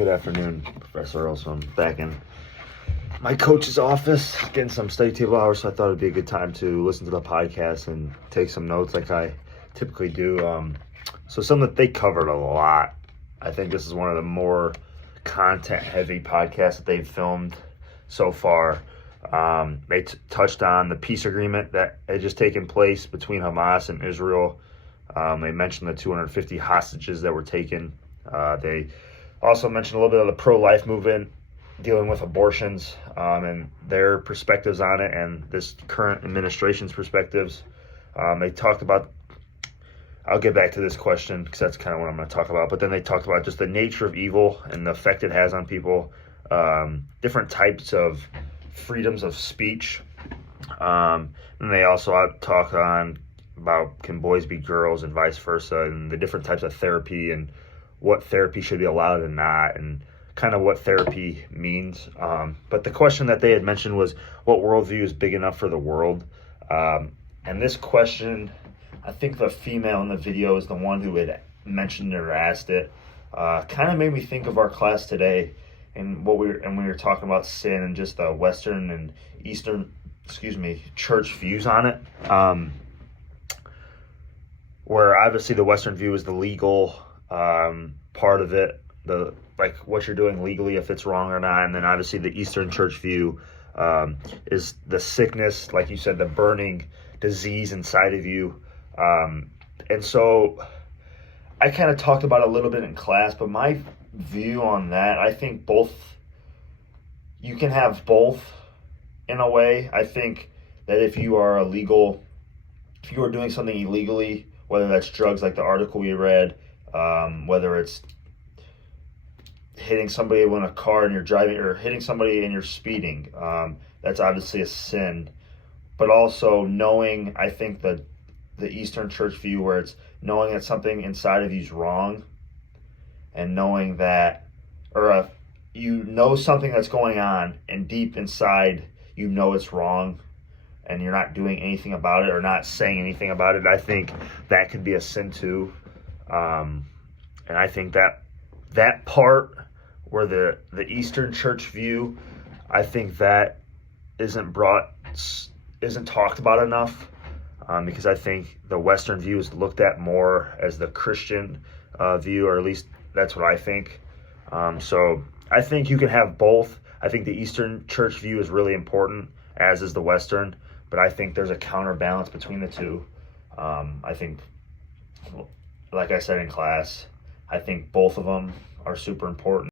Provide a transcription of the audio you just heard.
Good afternoon, Professor Earl. So I'm back in my coach's office getting some study table hours, so I thought it'd be a good time to listen to the podcast and take some notes like I typically do. So some that they covered a lot. I think this is one of the more content-heavy podcasts that they've filmed so far. They touched on the peace agreement that had just taken place between Hamas and Israel. They mentioned the 250 hostages that were taken. They also mentioned a little bit of the pro-life movement dealing with abortions and their perspectives on it and this current administration's perspectives. They talked about, I'll get back to this question because that's kind of what I'm going to talk about, but then they talked about just the nature of evil and the effect it has on people, different types of freedoms of speech. And they also talk on about can boys be girls and vice versa, and the different types of therapy and what therapy should be allowed and not, and kind of what therapy means. But the question that they had mentioned was, what worldview is big enough for the world? And this question, I think the female in the video is the one who had mentioned or asked it. Kind of made me think of our class today and we were talking about sin and just the Western and Eastern, church views on it. Where obviously the Western view is the legal part of it, the like what you're doing legally, if it's wrong or not, and then obviously the Eastern church view is the sickness, like you said, the burning disease inside of you. And so I kind of talked about it a little bit in class, but my view on that, I think you can have both in a way. I think that if you are doing something illegally, whether that's drugs like the article we read, whether it's hitting somebody in a car and you're driving, or hitting somebody and you're speeding, that's obviously a sin. But also knowing, I think the Eastern church view, where it's knowing that something inside of you is wrong, and knowing that, or you know something that's going on, and deep inside you know it's wrong, and you're not doing anything about it or not saying anything about it, I think that could be a sin too. And I think that part where the Eastern church view, I think that isn't talked about enough, because I think the Western view is looked at more as the Christian view, or at least that's what I think. So I think you can have both. I think the Eastern church view is really important, as is the Western, but I think there's a counterbalance between the two. I think, like I said in class, I think both of them are super important.